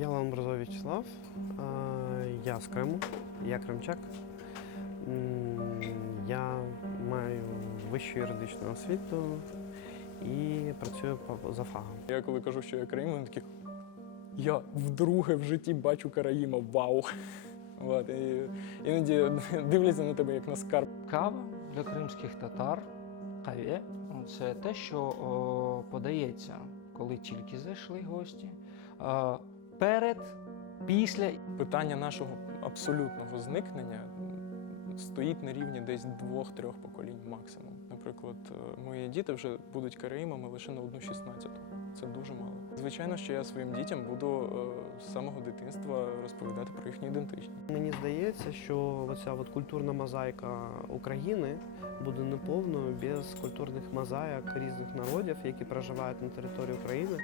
Я Ламбразов Вячеслав, я з Криму, я кримчак. Я маю вищу юридичну освіту і працюю за фахом. Я коли кажу, що я Караїм, вони такі. Я вдруге в житті бачу Караїма, вау! От, і іноді дивляться на тебе як на скарб. Кава для кримських татар, кавє це те, що о, подається, коли тільки зайшли гості. Перед, після Питання нашого абсолютного зникнення стоїть на рівні десь двох-трьох поколінь максимум. Наприклад, е, мої діти вже будуть караїмами лише на одну шістнадцяту. Це дуже мало. Звичайно, що я своїм дітям буду е, з самого дитинства розповідати про їхню ідентичність. Мені здається, що оця от культурна мозаїка України буде неповною без культурних мозаїк різних народів, які проживають на території України.